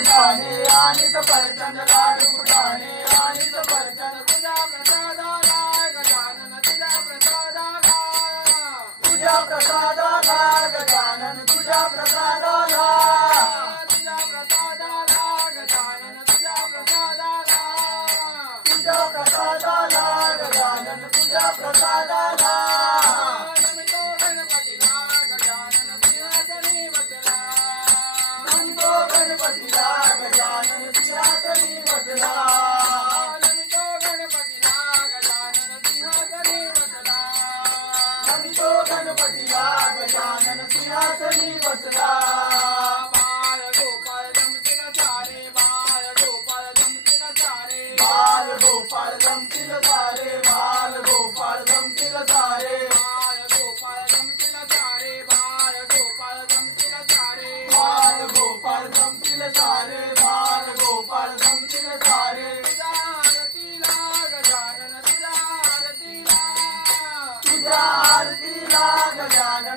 फुटाणे आणि सफरचंद लाडू फुटाणे आणि सफरचंद तुझ्या प्रसादाला गजानन तुझ्या प्रसादाला तुझ्या प्रसादाला गजानन तुझ्या प्रसादाला तुझ्या प्रसादाला गजानन तुझ्या प्रसादाला तुझ्या प्रसादाला गजानन तुझ्या प्रसादाला नमितो गणपतीला गजानन सिंहासनी बसला नमितो गणपतीला गजानन सिंहासनी बसला नमितो गणपतीला गजानन सिंहासनी बसला नमितो गणपतीला गजानन सिंहासनी बसला बाळ गोपाळ जमतील सारे बाळ गोपाळ जमतील सारे बाळ गोपाळ जमतील सारे बाळ गोपाळ जमतील सारे बाळ गोपाळ जमतील सारे बाळ गोपाळ जमतील सारे बाळ गोपाळ जमतील सारे बाळ गोपाळ जमतील सारे तुझ्या आरतीला गजानन तुझ्या आरतीला तुझ्या आरतीला गजानन